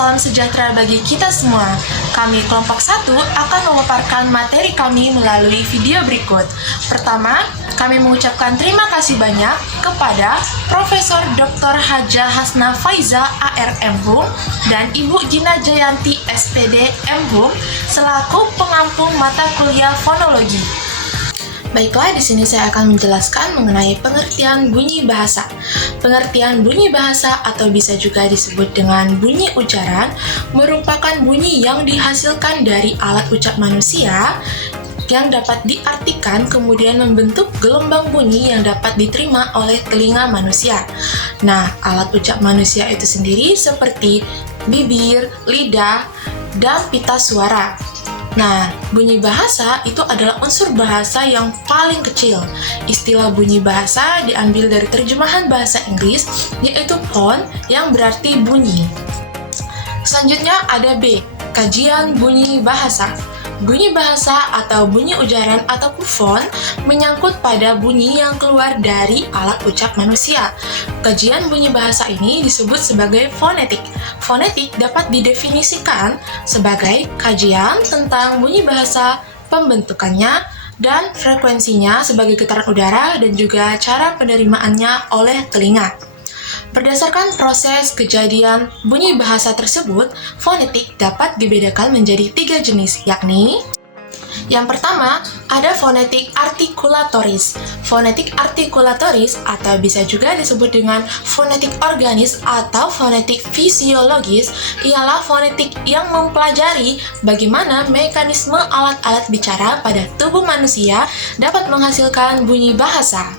salam sejahtera bagi kita semua. Kami kelompok 1 akan memaparkan materi kami melalui video berikut. Pertama, kami mengucapkan terima kasih banyak kepada Profesor Dr. Hajah Hasna Faiza ARM Hum dan Ibu Gina Jayanti SPD M.Hum selaku pengampu mata kuliah fonologi. Baiklah, di sini saya akan menjelaskan mengenai pengertian bunyi bahasa. Pengertian bunyi bahasa atau bisa juga disebut dengan bunyi ujaran merupakan bunyi yang dihasilkan dari alat ucap manusia yang dapat diartikan kemudian membentuk gelombang bunyi yang dapat diterima oleh telinga manusia. Nah, alat ucap manusia itu sendiri seperti bibir, lidah, dan pita suara. Nah, bunyi bahasa itu adalah unsur bahasa yang paling kecil. Istilah bunyi bahasa diambil dari terjemahan bahasa Inggris, yaitu phone yang berarti bunyi. Selanjutnya ada B, kajian bunyi bahasa. Bunyi bahasa atau bunyi ujaran ataupun phone menyangkut pada bunyi yang keluar dari alat ucap manusia. Kajian bunyi bahasa ini disebut sebagai fonetik. Fonetik dapat didefinisikan sebagai kajian tentang bunyi bahasa, pembentukannya, dan frekuensinya sebagai getaran udara dan juga cara penerimaannya oleh telinga. Berdasarkan proses kejadian bunyi bahasa tersebut, fonetik dapat dibedakan menjadi 3 jenis, yakni yang pertama, ada fonetik artikulatoris. Fonetik artikulatoris atau bisa juga disebut dengan fonetik organis atau fonetik fisiologis ialah fonetik yang mempelajari bagaimana mekanisme alat-alat bicara pada tubuh manusia dapat menghasilkan bunyi bahasa.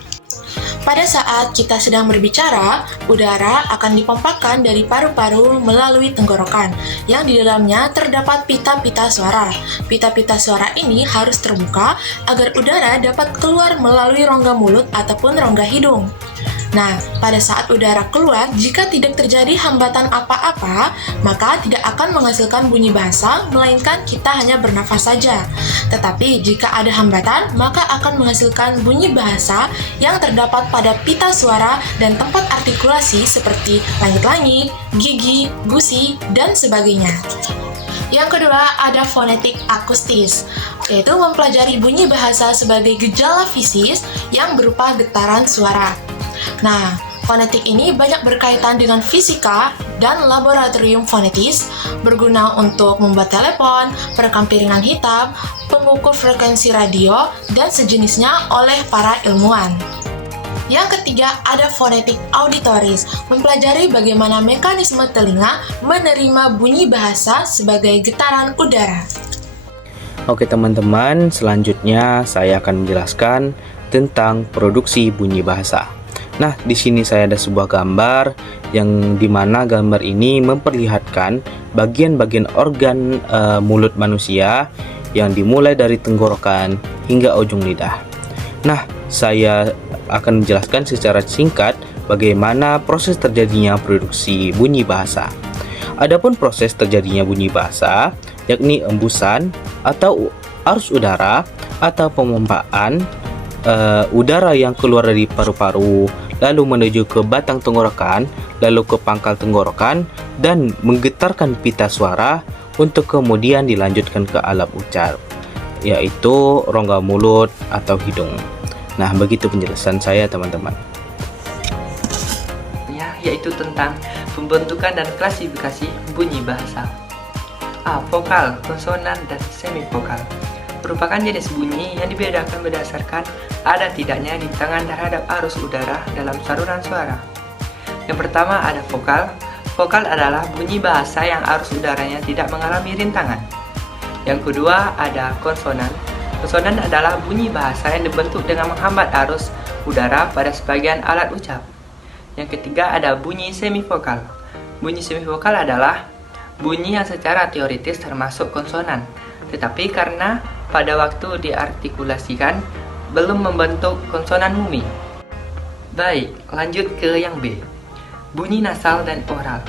Pada saat kita sedang berbicara, udara akan dipompakan dari paru-paru melalui tenggorokan, yang di dalamnya terdapat pita-pita suara. Pita-pita suara ini harus terbuka agar udara dapat keluar melalui rongga mulut ataupun rongga hidung. Nah, pada saat udara keluar, jika tidak terjadi hambatan apa-apa, maka tidak akan menghasilkan bunyi bahasa, melainkan kita hanya bernafas saja. Tetapi, jika ada hambatan, maka akan menghasilkan bunyi bahasa yang terdapat pada pita suara dan tempat artikulasi seperti langit-langit, gigi, gusi, dan sebagainya. Yang kedua, ada fonetik akustis, yaitu mempelajari bunyi bahasa sebagai gejala fisis yang berupa getaran suara. Nah, fonetik ini banyak berkaitan dengan fisika dan laboratorium fonetis, berguna untuk membuat telepon, perekam piringan hitam, pengukur frekuensi radio, dan sejenisnya oleh para ilmuwan. Yang ketiga, ada fonetik auditoris, mempelajari bagaimana mekanisme telinga menerima bunyi bahasa sebagai getaran udara. Oke teman-teman, selanjutnya saya akan menjelaskan tentang produksi bunyi bahasa. Nah, di sini saya ada sebuah gambar yang dimana gambar ini memperlihatkan bagian-bagian organ mulut manusia yang dimulai dari tenggorokan hingga ujung lidah. Nah, saya akan menjelaskan secara singkat bagaimana proses terjadinya produksi bunyi bahasa. Adapun proses terjadinya bunyi bahasa yakni embusan atau arus udara atau pemompaan udara yang keluar dari paru-paru lalu menuju ke batang tenggorokan, lalu ke pangkal tenggorokan, dan menggetarkan pita suara untuk kemudian dilanjutkan ke alat ucap, yaitu rongga mulut atau hidung. Nah, begitu penjelasan saya teman-teman. Yaitu tentang pembentukan dan klasifikasi bunyi bahasa. A. Vokal, konsonan, dan semivokal merupakan jenis bunyi yang dibedakan berdasarkan ada tidaknya rintangan terhadap arus udara dalam saluran suara. Yang pertama ada vokal. Vokal adalah bunyi bahasa yang arus udaranya tidak mengalami rintangan. Yang kedua ada konsonan. Konsonan adalah bunyi bahasa yang dibentuk dengan menghambat arus udara pada sebagian alat ucap. Yang ketiga ada bunyi semivokal. Bunyi semivokal adalah bunyi yang secara teoritis termasuk konsonan, tetapi karena pada waktu diartikulasikan belum membentuk konsonan mumi. Baik, lanjut ke yang B. Bunyi nasal dan oral.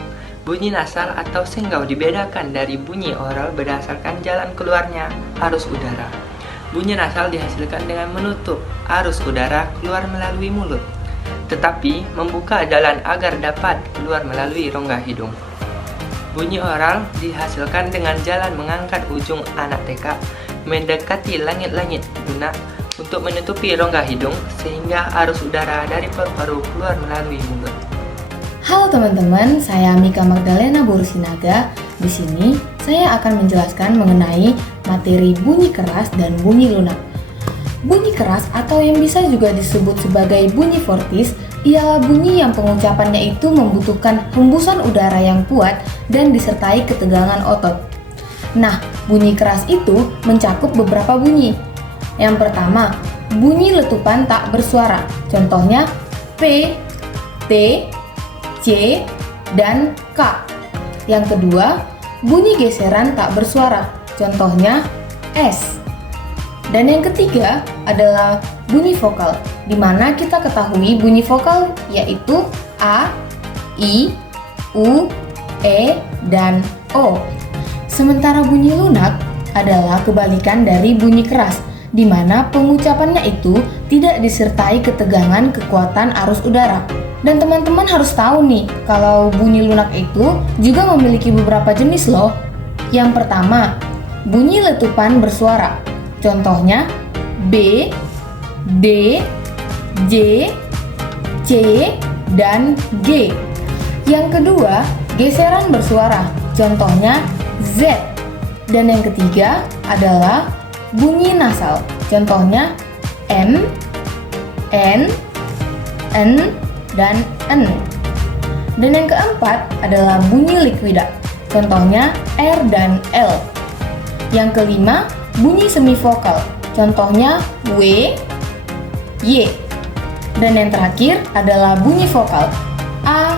Bunyi nasal atau senggau dibedakan dari bunyi oral berdasarkan jalan keluarnya arus udara. Bunyi nasal dihasilkan dengan menutup arus udara keluar melalui mulut, tetapi membuka jalan agar dapat keluar melalui rongga hidung. Bunyi oral dihasilkan dengan jalan mengangkat ujung anak TK mendekati langit-langit lunak untuk menutupi rongga hidung sehingga arus udara dari paru-paru keluar melalui mulut. Halo teman-teman, saya Mika Magdalena Borusinaga. Di sini saya akan menjelaskan mengenai materi bunyi keras dan bunyi lunak. Bunyi keras atau yang bisa juga disebut sebagai bunyi fortis ialah bunyi yang pengucapannya itu membutuhkan hembusan udara yang kuat dan disertai ketegangan otot. Nah, bunyi keras itu mencakup beberapa bunyi. Yang pertama, bunyi letupan tak bersuara. Contohnya P, T, C, dan K. Yang kedua, bunyi geseran tak bersuara. Contohnya S. Dan yang ketiga adalah bunyi vokal, di mana kita ketahui bunyi vokal yaitu A, I, U, E, dan O. Sementara bunyi lunak adalah kebalikan dari bunyi keras, di mana pengucapannya itu tidak disertai ketegangan kekuatan arus udara. Dan teman-teman harus tahu nih, kalau bunyi lunak itu juga memiliki beberapa jenis loh. Yang pertama, bunyi letupan bersuara. Contohnya B, D, J, C, dan G. Yang kedua, geseran bersuara. Contohnya Z. Dan yang ketiga adalah bunyi nasal. Contohnya M, N, N, dan N. Dan yang keempat adalah bunyi liquida. Contohnya R dan L. Yang kelima, bunyi semivokal. Contohnya W, Y. Dan yang terakhir adalah bunyi vokal A,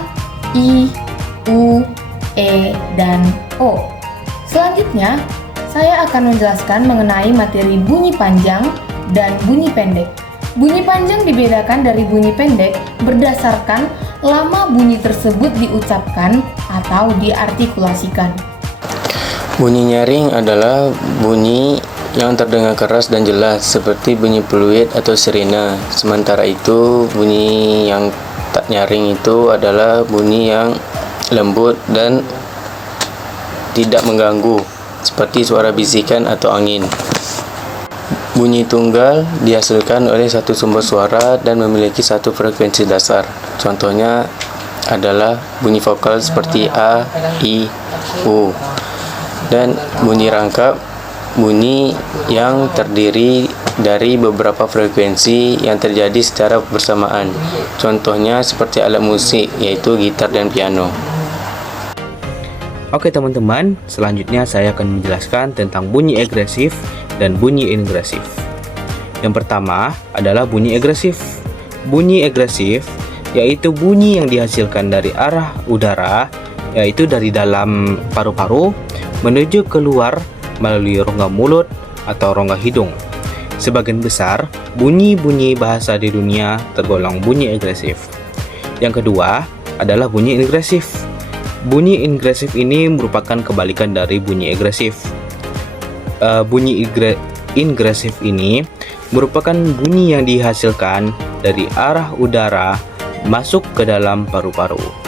I, U, E, dan O. Selanjutnya, saya akan menjelaskan mengenai materi bunyi panjang dan bunyi pendek. Bunyi panjang dibedakan dari bunyi pendek berdasarkan lama bunyi tersebut diucapkan atau diartikulasikan. Bunyi nyaring adalah bunyi yang terdengar keras dan jelas seperti bunyi peluit atau sirena. Sementara itu, bunyi yang tak nyaring itu adalah bunyi yang lembut dan tidak mengganggu seperti suara bisikan atau angin. Bunyi tunggal dihasilkan oleh satu sumber suara dan memiliki satu frekuensi dasar. Contohnya adalah bunyi vokal seperti A, I, U. Dan bunyi rangkap, bunyi yang terdiri dari beberapa frekuensi yang terjadi secara bersamaan. Contohnya seperti alat musik, yaitu gitar dan piano. Oke teman-teman, selanjutnya saya akan menjelaskan tentang bunyi agresif dan bunyi ingresif. Yang pertama adalah bunyi agresif. Bunyi agresif yaitu bunyi yang dihasilkan dari arah udara, yaitu dari dalam paru-paru menuju keluar melalui rongga mulut atau rongga hidung. Sebagian besar bunyi-bunyi bahasa di dunia tergolong bunyi agresif. Yang kedua adalah bunyi ingresif. Bunyi ingresif ini merupakan kebalikan dari bunyi agresif. Bunyi ingresif ini merupakan bunyi yang dihasilkan dari arah udara masuk ke dalam paru-paru.